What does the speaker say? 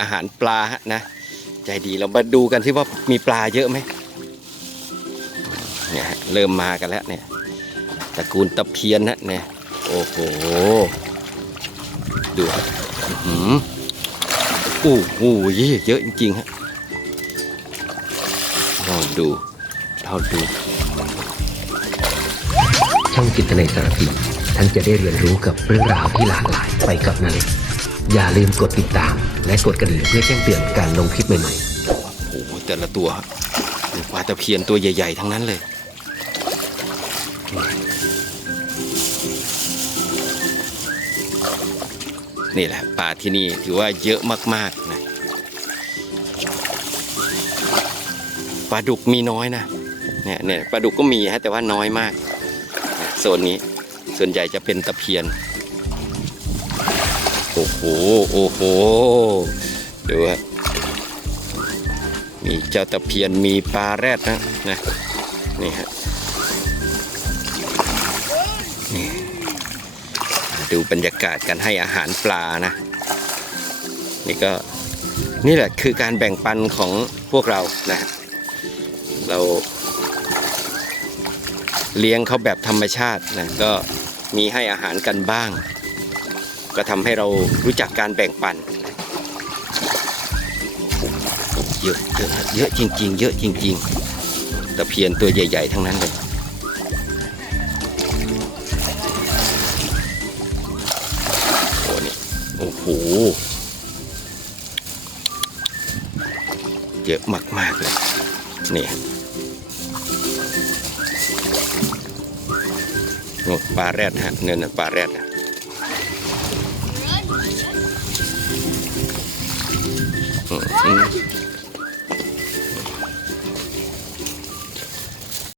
อาหารปลาฮะนะใจดีเรามาดูกันที่ว่ามีปลาเยอะไหมเนี่ยเริ่มมากันแล้วเนี่ยตระกูลตะเพียนฮะเนี่ยโอ้โหดูฮะอื้อู้เยอะจริงๆฮะเราดูเราดูช่องจิตในสารพีท่านจะได้เรียนรู้กับเรื่องราวที่หลากหลายไปกับนาเล็ก อย่าลืมกดติดตาม และกดกระดิ่งเพื่อแจ้งเตือนการลงคลิปใหม่ๆ โอ้โหแต่ละตัวฮะเป็นปลาตะเพียนตัวใหญ่ ๆ ทั้งนั้นเลยนี่แหละปลาที่นี่ถือว่าเยอะมากๆนะปลาดุกมีน้อยนะเนี่ยเนี่ยปลาดุกก็มีฮะแต่ว่าน้อยมากโซนนี้ส่วนใหญ่จะเป็นตะเพียน โอ้โห โอ้โห ดูฮะมีเจ้าตะเพียน มีปลาแรดนะนะ นี่ฮะ นี่ดูบรรยากาศการให้อาหารปลานะ นี่ก็นี่แหละคือการแบ่งปันของพวกเรานะ เราเลี้ยงเขาแบบธรรมชาตินะก็มีให้อาหารกันบ้าง ก็ทำให้เรารู้จักการแบ่งปัน เยอะเยอะเยอะจริง ๆ เยอะจริง ๆตะเพียนตัวใหญ่ ๆ ทั้งนั้นเลยโอ้นี่โอ้โหเยอะมาก ๆ เลยนี่ปลาแรดฮะเนี่ยปลาแรดนะ อืมอืม